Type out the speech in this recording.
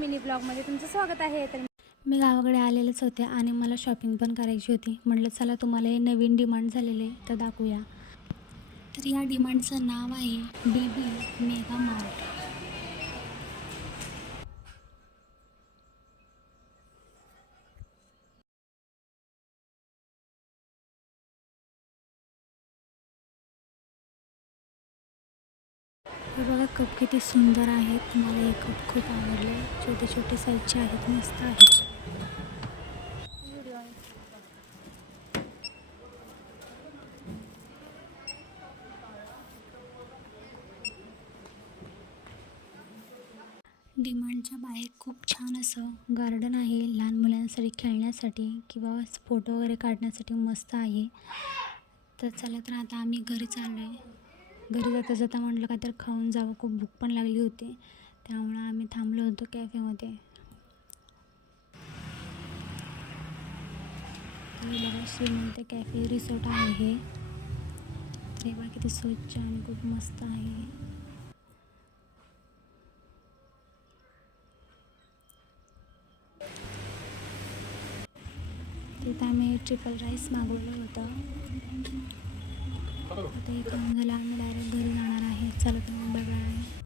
Mini ब्लॉगमध्ये तुमचं स्वागत आहे. तर मी गावाकडे आलेलेच होते आणि मला शॉपिंग पण करायची होती. म्हटलं चला तुम्हाला हे नवीन डिमांड झालेले तर दाखवूया. तर या डिमांडचं नाव आहे बी बी मेगा मार्ट हे बघा कप किती सुंदर आहेत. मला हे कप खूप आवडले. छोटे छोटे साईजचे आहेत. मस्त आहेत. डिमांडच्या बाहेर खूप छान असं गार्डन आहे. लहान मुलांसाठी खेळण्यासाठी किंवा फोटो वगैरे काढण्यासाठी मस्त आहे. तर चला तर आता आम्ही घरी चाललो आहे घरी जाता जाता म्हटलं काय तर खाऊन जावं. खूप भूक पण लागली होती. त्यामुळं आम्ही थांबलो होतो कॅफेमध्ये. बघा श्रीमंत कॅफे रिसॉर्ट आहे हे. तर बघा किती स्वच्छ आणि खूप मस्त आहे तिथं आम्ही ट्रिपल राईस मागवलं होतं. इथे एक खाऊन आम्ही डायरेक्ट घरी जाणार आहे. चला